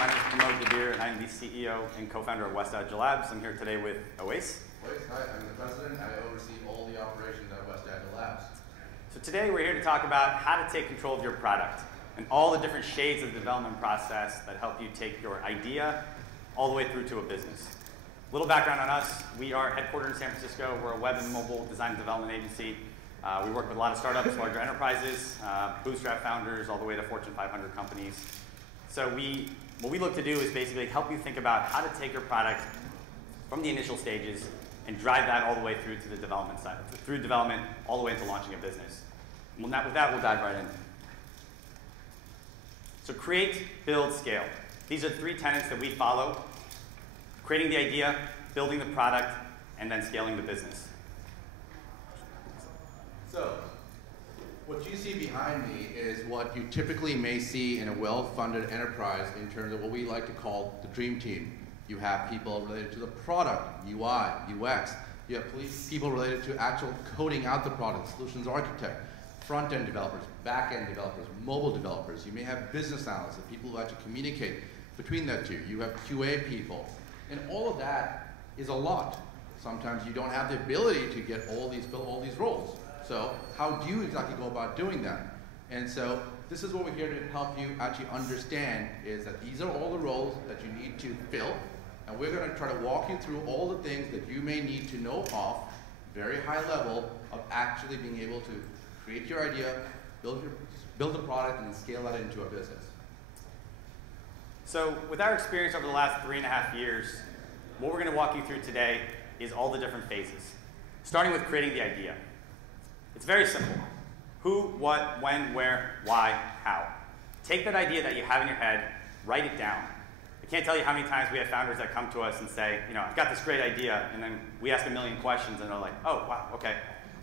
My name is Pramod Dabir, and I'm the CEO and co-founder of West Agile Labs. I'm here today with Owais. Hi, I'm the president. I oversee all the operations at West Agile Labs. So today we're here to talk about how to take control of your product and all the different shades of the development process that help you take your idea all the way through to a business. A little background on us. We are headquartered in San Francisco. We're a web and mobile design and development agency. We work with a lot of startups, larger enterprises, bootstrap founders, all the way to Fortune 500 companies. So what we look to do is basically help you think about how to take your product from the initial stages and drive that all the way through to the development side, through development all the way into launching a business. With that, we'll dive right in. So create, build, scale. These are three tenets that we follow: creating the idea, building the product, and then scaling the business. So, what you see behind me is what you typically may see in a well-funded enterprise in terms of what we like to call the dream team. You have people related to the product, UI, UX. You have people related to actual coding out the product, solutions architect, front-end developers, back-end developers, mobile developers. You may have business analysts, people who actually communicate between that two. You have QA people. And all of that is a lot. Sometimes you don't have the ability to get fill all these roles. So how do you exactly go about doing that? And so this is what we're here to help you actually understand, is that these are all the roles that you need to fill. And we're going to try to walk you through all the things that you may need to know off very high level of actually being able to create your idea, build a product, and then scale that into a business. So with our experience over the last 3.5 years, what we're going to walk you through today is all the different phases, starting with creating the idea. It's very simple. Who, what, when, where, why, how. Take that idea that you have in your head, write it down. I can't tell you how many times we have founders that come to us and say, I've got this great idea, and then we ask a million questions, and they're like, oh, wow, okay.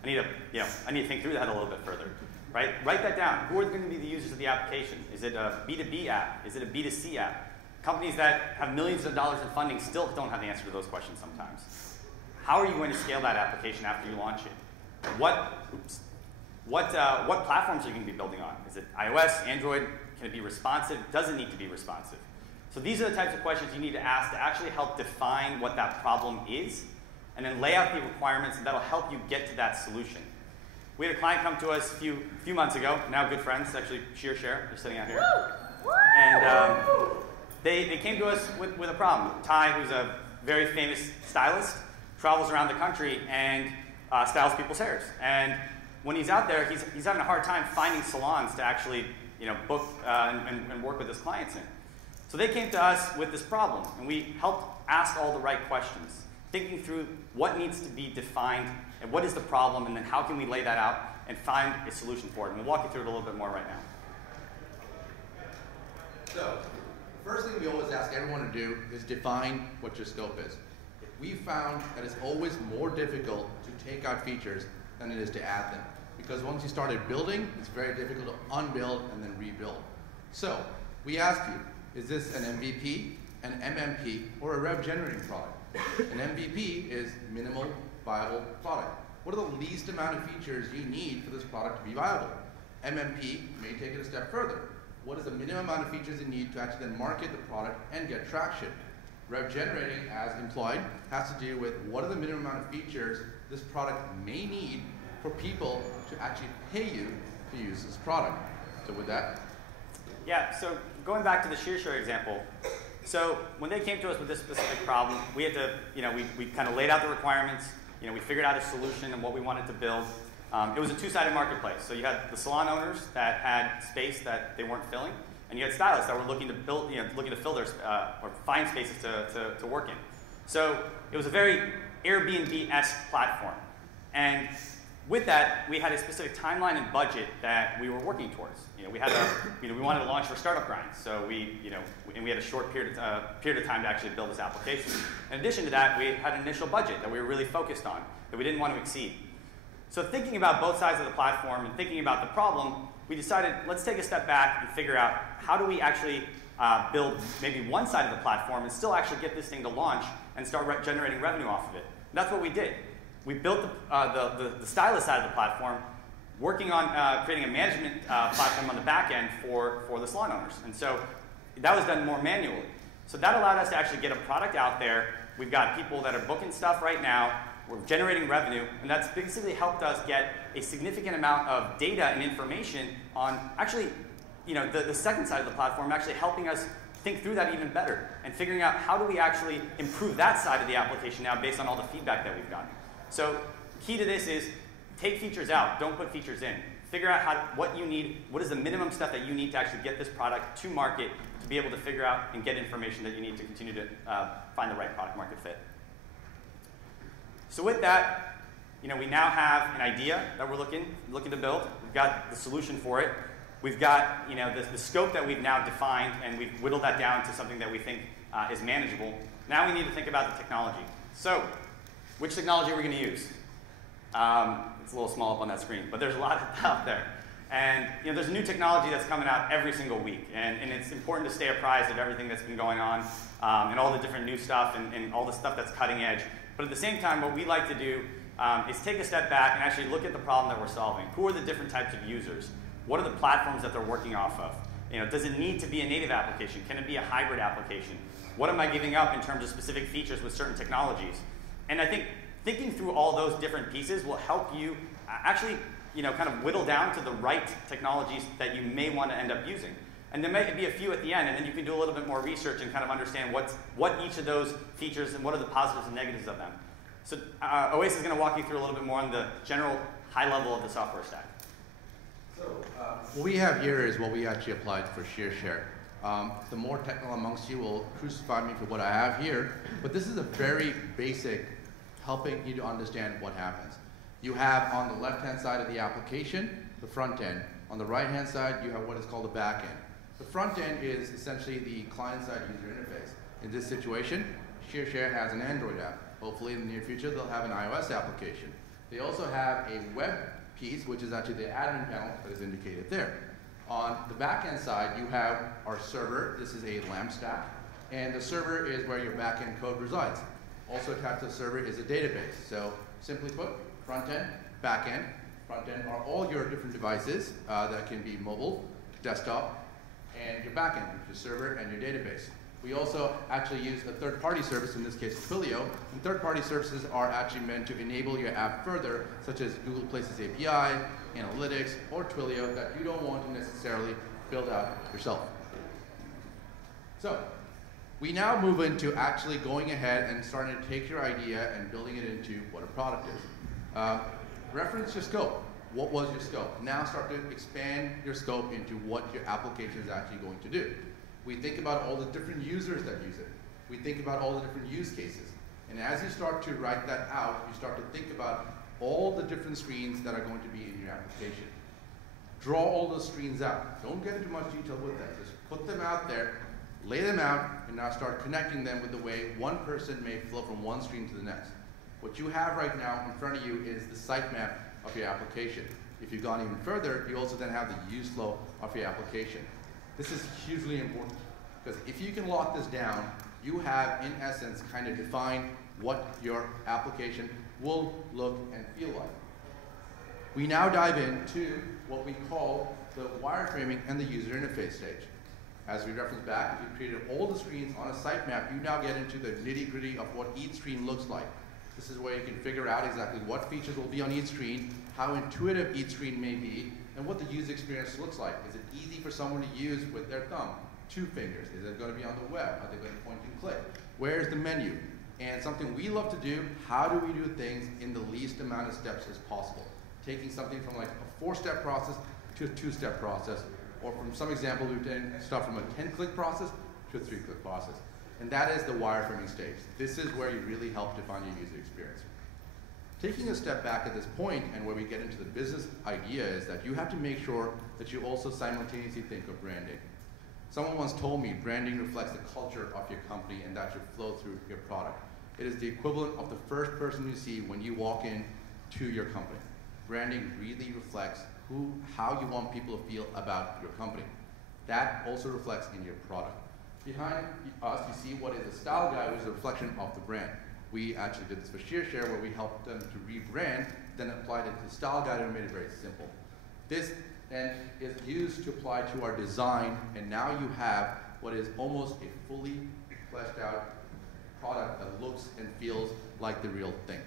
I need to think through that a little bit further, right? Write that down. Who are going to be the users of the application? Is it a B2B app? Is it a B2C app? Companies that have millions of dollars in funding still don't have the answer to those questions sometimes. How are you going to scale that application after you launch it? What platforms are you going to be building on? Is it iOS, Android? Can it be responsive? Does it need to be responsive? So these are the types of questions you need to ask to actually help define what that problem is, and then lay out the requirements, and that'll help you get to that solution. We had a client come to us a few months ago, now good friends, actually Share, they're sitting out here. And they came to us with a problem. Ty, who's a very famous stylist, travels around the country and styles people's hairs. And when he's out there, he's having a hard time finding salons to actually book and work with his clients in. So they came to us with this problem, and we helped ask all the right questions, thinking through what needs to be defined and what is the problem, and then how can we lay that out and find a solution for it. And we'll walk you through it a little bit more right now. So, the first thing we always ask everyone to do is define what your scope is. We found that it's always more difficult to take out features than it is to add them. Because once you started building, it's very difficult to unbuild and then rebuild. So, we ask you, is this an MVP, an MMP, or a rev-generating product? An MVP is minimal viable product. What are the least amount of features you need for this product to be viable? MMP may take it a step further. What is the minimum amount of features you need to actually then market the product and get traction? Rev generating, as implied, has to do with what are the minimum amount of features this product may need for people to actually pay you to use this product. So with that? Yeah, so going back to the Share example, so when they came to us with this specific problem, we had to, we kind of laid out the requirements, we figured out a solution and what we wanted to build. It was a two-sided marketplace. So you had the salon owners that had space that they weren't filling, and you had stylists that were looking to build, looking to fill their, or find spaces to work in. So it was a very Airbnb-esque platform. And with that, we had a specific timeline and budget that we were working towards. We had we wanted to launch for startup grind, so we had a short period of time to actually build this application. In addition to that, we had an initial budget that we were really focused on, that we didn't want to exceed. So thinking about both sides of the platform and thinking about the problem, we decided, let's take a step back and figure out how do we actually build maybe one side of the platform and still actually get this thing to launch and start generating revenue off of it. And that's what we did. We built the stylist side of the platform, working on creating a management platform on the back end for the salon owners. And so that was done more manually. So that allowed us to actually get a product out there. We've got people that are booking stuff right now. We're generating revenue, and that's basically helped us get a significant amount of data and information on actually, the second side of the platform, actually helping us think through that even better and figuring out how do we actually improve that side of the application now based on all the feedback that we've gotten. So key to this is take features out, don't put features in. Figure out what you need, what is the minimum stuff that you need to actually get this product to market to be able to figure out and get information that you need to continue to find the right product market fit. So with that, we now have an idea that we're looking to build. We've got the solution for it. We've got the scope that we've now defined, and we've whittled that down to something that we think is manageable. Now we need to think about the technology. So which technology are we going to use? It's a little small up on that screen, but there's a lot out there. And there's a new technology that's coming out every single week, and it's important to stay apprised of everything that's been going on and all the different new stuff and all the stuff that's cutting edge. But at the same time, what we like to do is take a step back and actually look at the problem that we're solving. Who are the different types of users? What are the platforms that they're working off of? Does it need to be a native application? Can it be a hybrid application? What am I giving up in terms of specific features with certain technologies? And I think thinking through all those different pieces will help you actually kind of whittle down to the right technologies that you may want to end up using. And there may be a few at the end, and then you can do a little bit more research and kind of understand what each of those features and what are the positives and negatives of them. So Owais is going to walk you through a little bit more on the general high level of the software stack. So what we have here is what we actually applied for ShearShare. The more technical amongst you will crucify me for what I have here, but this is a very basic helping you to understand what happens. You have on the left-hand side of the application, the front end. On the right-hand side, you have what is called the back end. The front end is essentially the client-side user interface. In this situation, ShearShare has an Android app. Hopefully in the near future, they'll have an iOS application. They also have a web piece, which is actually the admin panel that is indicated there. On the back-end side, you have our server. This is a LAMP stack. And the server is where your back-end code resides. Also attached to the server is a database. So simply put, front end, back end. Front end are all your different devices that can be mobile, desktop, and your back end, which is server and your database. We also actually use a third-party service, in this case Twilio, and third-party services are actually meant to enable your app further, such as Google Places API, Analytics, or Twilio that you don't want to necessarily build out yourself. So we now move into actually going ahead and starting to take your idea and building it into what a product is. Reference your scope. What was your scope? Now start to expand your scope into what your application is actually going to do. We think about all the different users that use it. We think about all the different use cases. And as you start to write that out, you start to think about all the different screens that are going to be in your application. Draw all those screens out. Don't get into much detail with them. Just put them out there, lay them out, and now start connecting them with the way one person may flow from one screen to the next. What you have right now in front of you is the sitemap of your application. If you've gone even further, you also then have the use flow of your application. This is hugely important because if you can lock this down, you have, in essence, kind of defined what your application will look and feel like. We now dive into what we call the wireframing and the user interface stage. As we reference back, if you created all the screens on a sitemap, you now get into the nitty-gritty of what each screen looks like. This is where you can figure out exactly what features will be on each screen, how intuitive each screen may be, and what the user experience looks like. Is it easy for someone to use with their thumb? 2 fingers? Is it going to be on the web? Are they going to point and click? Where's the menu? And something we love to do, how do we do things in the least amount of steps as possible? Taking something from like a 4-step process to a 2-step process, or from some example, we've done stuff from a 10-click process to a 3-click process. And that is the wireframing stage. This is where you really help define your user experience. Taking a step back at this point, and where we get into the business idea, is that you have to make sure that you also simultaneously think of branding. Someone once told me branding reflects the culture of your company, and that should flow through your product. It is the equivalent of the first person you see when you walk in to your company. Branding really reflects how you want people to feel about your company. That also reflects in your product. Behind us, you see what is a style guide, which is a reflection of the brand. We actually did this for ShearShare, where we helped them to rebrand, then applied it to the style guide and made it very simple. This then is used to apply to our design, and now you have what is almost a fully fleshed out product that looks and feels like the real thing.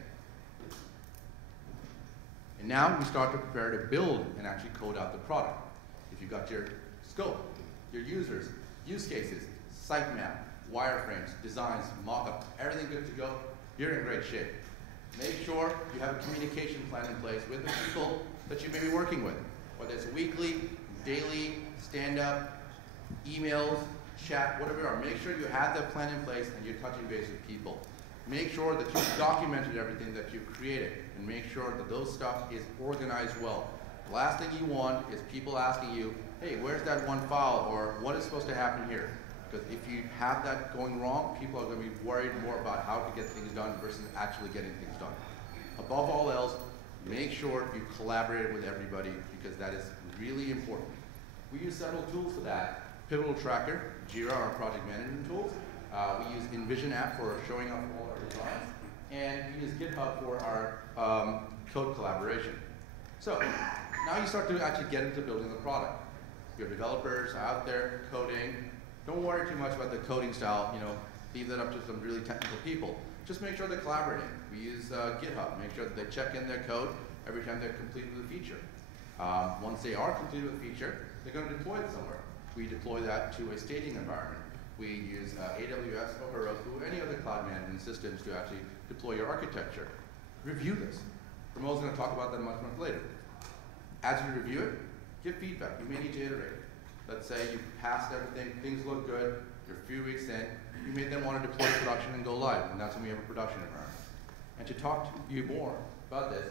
And now we start to prepare to build and actually code out the product. If you've got your scope, your users, use cases, sitemap, wireframes, designs, mock-up, everything good to go, you're in great shape. Make sure you have a communication plan in place with the people that you may be working with, whether it's weekly, daily, stand-up, emails, chat, whatever you are. Make sure you have that plan in place and you're touching base with people. Make sure that you've documented everything that you've created and make sure that those stuff is organized well. The last thing you want is people asking you, hey, where's that one file, or what is supposed to happen here? Because if you have that going wrong, people are going to be worried more about how to get things done versus actually getting things done. Above all else, make sure you collaborate with everybody because that is really important. We use several tools for that. Pivotal Tracker, Jira, our project management tools. We use InVision app for showing off all our designs. And we use GitHub for our code collaboration. So now you start to actually get into building the product. Your developers are out there coding. Don't worry too much about the coding style. Leave that up to some really technical people. Just make sure they're collaborating. We use GitHub. Make sure that they check in their code every time they're completed with a feature. Once they are completed with a feature, they're going to deploy it somewhere. We deploy that to a staging environment. We use AWS or Heroku, any other cloud management systems to actually deploy your architecture. Review this. Pramod's going to talk about that much later. As you review it, give feedback. You may need to iterate. Let's say you passed everything, things look good, you're a few weeks in, you may then want to deploy production and go live, and that's when we have a production environment. And to talk to you more about this.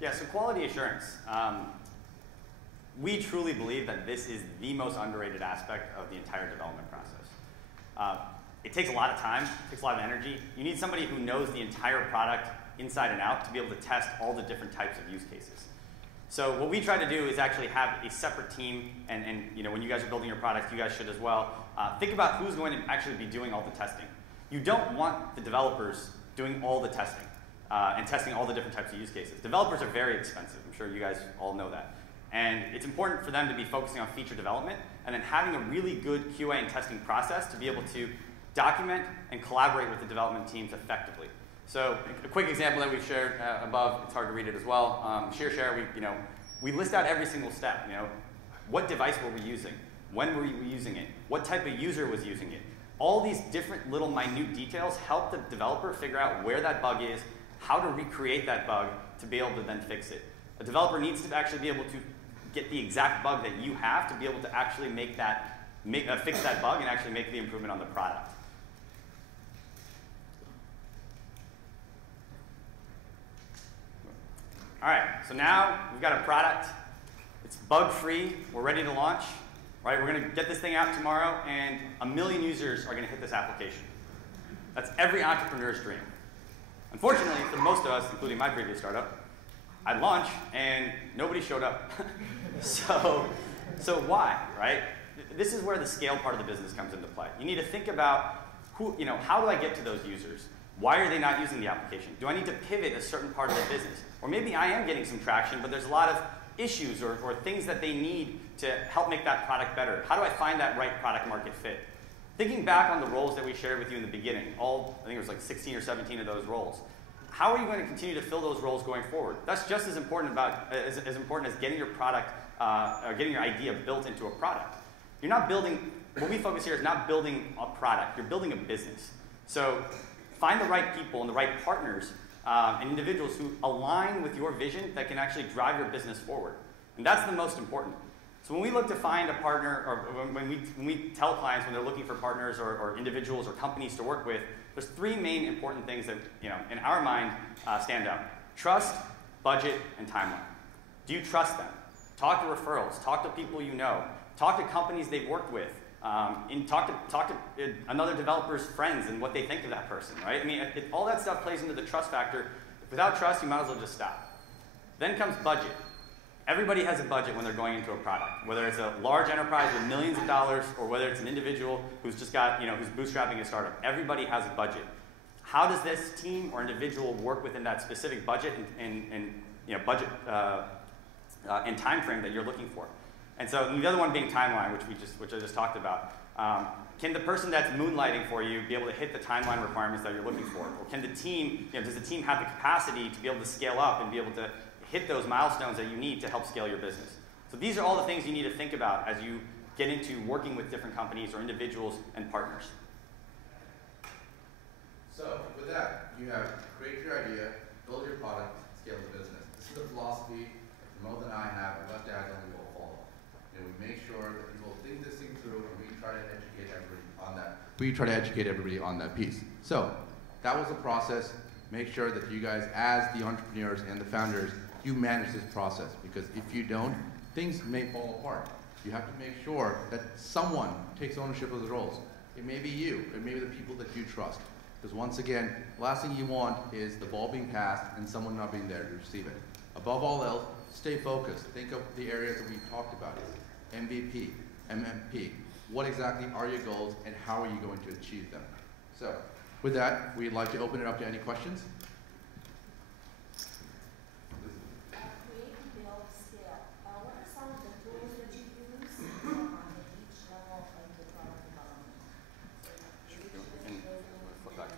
Yeah, so quality assurance. We truly believe that this is the most underrated aspect of the entire development process. It takes a lot of time, it takes a lot of energy. You need somebody who knows the entire product inside and out to be able to test all the different types of use cases. So what we try to do is actually have a separate team, and when you guys are building your product, you guys should as well. Think about who's going to actually be doing all the testing. You don't want the developers doing all the testing and testing all the different types of use cases. Developers are very expensive. I'm sure you guys all know that. And it's important for them to be focusing on feature development and then having a really good QA and testing process to be able to document and collaborate with the development teams effectively. So a quick example that we've shared above, it's hard to read it as well. Share, we list out every single step. What device were we using? When were we using it? What type of user was using it? All these different little minute details help the developer figure out where that bug is, how to recreate that bug to be able to then fix it. A developer needs to actually be able to get the exact bug that you have to be able to actually fix that bug and actually make the improvement on the product. All right, so now we've got a product. It's bug-free. We're ready to launch. Right, we're going to get this thing out tomorrow, and 1 million users are going to hit this application. That's every entrepreneur's dream. Unfortunately, for most of us, including my previous startup, I'd launch and nobody showed up. So why, right? This is where the scale part of the business comes into play. You need to think about how do I get to those users? Why are they not using the application? Do I need to pivot a certain part of the business? Or maybe I am getting some traction, but there's a lot of issues or things that they need to help make that product better. How do I find that right product market fit? Thinking back on the roles that we shared with you in the beginning, I think it was like 16 or 17 of those roles. How are you going to continue to fill those roles going forward? That's just as important as getting your product, or getting your idea built into a product. You're not building, what we focus here is not building a product, you're building a business. So find the right people and the right partners and individuals who align with your vision that can actually drive your business forward. And that's the most important. So when we look to find a partner, or when we tell clients when they're looking for partners or individuals or companies to work with, there's 3 main important things that, in our mind, stand out. Trust, budget, and timeline. Do you trust them? Talk to referrals. Talk to people you know. Talk to companies they've worked with. And talk to another developer's friends and what they think of that person, right? I mean, all that stuff plays into the trust factor. Without trust, you might as well just stop. Then comes budget. Everybody has a budget when they're going into a product, whether it's a large enterprise with millions of dollars or whether it's an individual who's just got, who's bootstrapping a startup. Everybody has a budget. How does this team or individual work within that specific budget and budget and time frame that you're looking for? And so the other one being timeline, which I just talked about. Can the person that's moonlighting for you be able to hit the timeline requirements that you're looking for? Or can the team, does the team have the capacity to be able to scale up and be able to hit those milestones that you need to help scale your business? So these are all the things you need to think about as you get into working with different companies or individuals and partners. So with that, you have create your idea, build your product, scale the business. This is the philosophy Pramod and I have at West Agile and we will follow. And we make sure that people think this thing through and we try to educate everybody on that. We try to educate everybody on that piece. So that was the process. Make sure that you guys, as the entrepreneurs and the founders, you manage this process, because if you don't, things may fall apart. You have to make sure that someone takes ownership of the roles. It may be you, it may be the people that you trust. Because once again, the last thing you want is the ball being passed and someone not being there to receive it. Above all else, stay focused. Think of the areas that we talked about. MVP, MMP. What exactly are your goals and how are you going to achieve them? So with that, we'd like to open it up to any questions. Create, build, scale. What are some of the tools that you use at each level of the product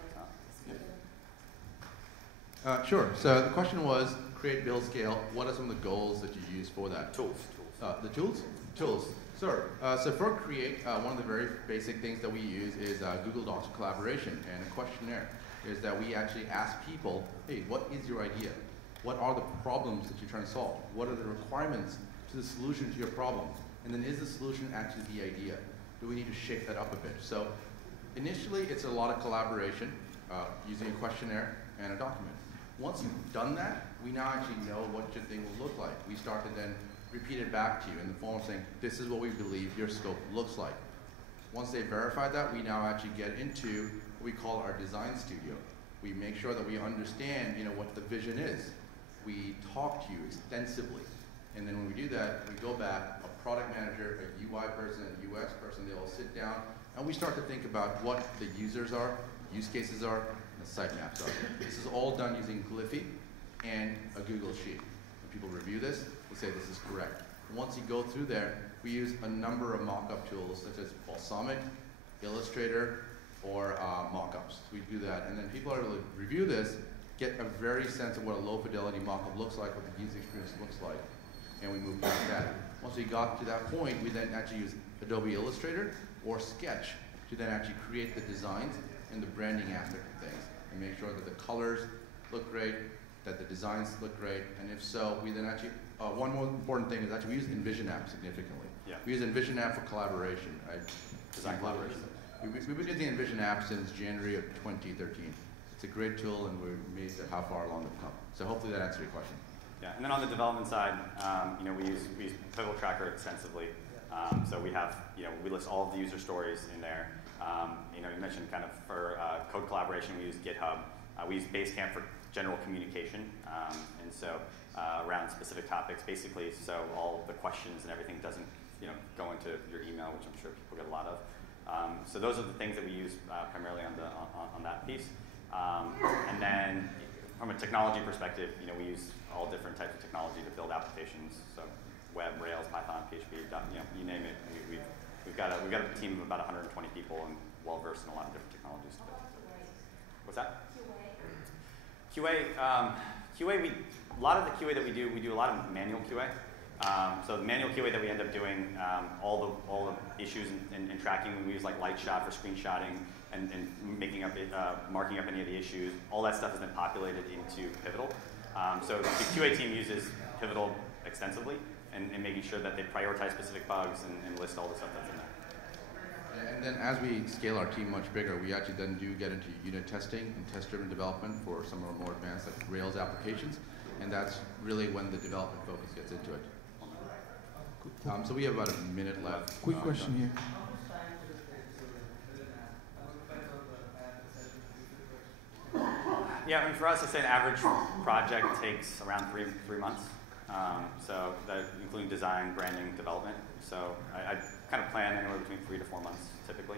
development? Sure. So the question was, create, build, scale. What are some of the goals that you use for that? Tools. The tools? Tools. Sure. So for create, one of the very basic things that we use is Google Docs collaboration, and a questionnaire is that we actually ask people, hey, what is your idea? What are the problems that you're trying to solve? What are the requirements to the solution to your problem? And then is the solution actually the idea? Do we need to shake that up a bit? So initially, it's a lot of collaboration using a questionnaire and a document. Once you've done that, we now actually know what your thing will look like. We start to then repeat it back to you in the form of saying, this is what we believe your scope looks like. Once they verify that, we now actually get into what we call our design studio. We make sure that we understand, what the vision is. We talk to you extensively. And then when we do that, we go back, a product manager, a UI person, a UX person, they all sit down, and we start to think about what the users are, use cases are, and the sitemaps are. This is all done using Glyphy and a Google Sheet. When people review this, we say this is correct. Once you go through there, we use a number of mock-up tools such as Balsamic, Illustrator, or mock-ups. We do that, and then people are able to review this, get a very sense of what a low-fidelity mock-up looks like, what the user experience looks like, and we move past that. Once we got to that point, we then actually use Adobe Illustrator or Sketch to then actually create the designs and the branding aspect of things, and make sure that the colors look great, that the designs look great, and if so, we then actually, one more important thing is actually we use InVision app significantly. Yeah. We use InVision app for collaboration. Design collaboration. We've been using InVision app since January of 2013. It's a great tool, and we're amazed at how far along we've come. So hopefully that answers your question. Yeah, and then on the development side, we use Pivotal Tracker extensively. So we have, we list all of the user stories in there. You mentioned kind of for code collaboration, we use GitHub. We use Basecamp for general communication, and so around specific topics, basically, so all the questions and everything doesn't, go into your email, which I'm sure people get a lot of. So those are the things that we use primarily on that piece. And then from a technology perspective, we use all different types of technology to build applications. So web, Rails, Python, PHP, you name it. We've got a team of about 120 people and well versed in a lot of different technologies. What's that? QA. A lot of the QA that we do a lot of manual QA. So the manual QA that we end up doing, all the issues and tracking, we use like Lightshot for screenshotting and marking up any of the issues. All that stuff is then populated into Pivotal. So the QA team uses Pivotal extensively and making sure that they prioritize specific bugs and list all the stuff that's in there. And then as we scale our team much bigger, we actually then do get into unit testing and test-driven development for some of our more advanced like Rails applications. And that's really when the development focus gets into it. So we have about a minute left. Quick question here. Yeah, for us, I'd say an average project takes around three months. So that including design, branding, development. So I kind of plan anywhere between 3 to 4 months typically.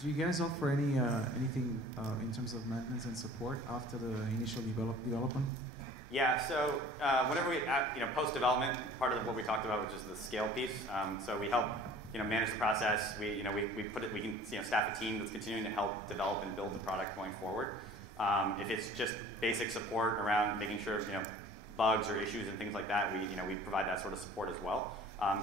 Do you guys offer anything in terms of maintenance and support after the initial development? Yeah, so whenever we, post-development, part of what we talked about, which is the scale piece. So we help, manage the process. We can, staff a team that's continuing to help develop and build the product going forward. If it's just basic support around making sure, bugs or issues and things like that, we provide that sort of support as well.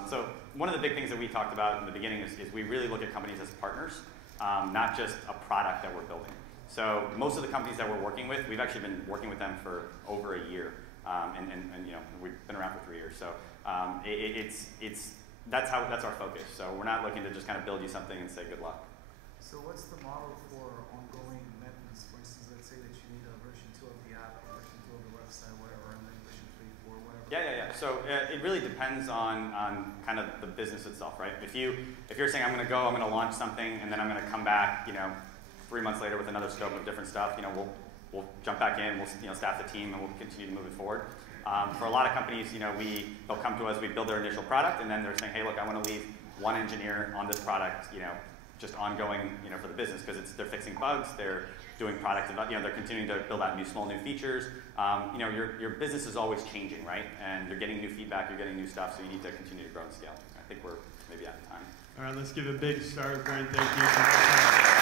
So one of the big things that we talked about in the beginning is we really look at companies as partners, not just a product that we're building. So most of the companies that we're working with, we've actually been working with them for over a year, and we've been around for 3 years. So that's our focus. So we're not looking to just kind of build you something and say good luck. So what's the model for ongoing maintenance? For instance, let's say that you need a version 2 of the app, version 2 of the website, whatever, and then version 3, 4, whatever. Yeah. So it really depends on kind of the business itself, right? If you're saying I'm going to launch something, and then I'm going to come back, 3 months later with another scope of different stuff, we'll jump back in, we'll staff the team, and we'll continue to move it forward. For a lot of companies, they'll come to us, we build their initial product, and then they're saying, hey, look, I want to leave one engineer on this product, just ongoing, for the business, because they're fixing bugs, they're doing product, they're continuing to build out small new features. Your business is always changing, right? And you're getting new feedback, you're getting new stuff, so you need to continue to grow and scale. I think we're maybe out of time. All right, let's give a big start, Brian. Thank you.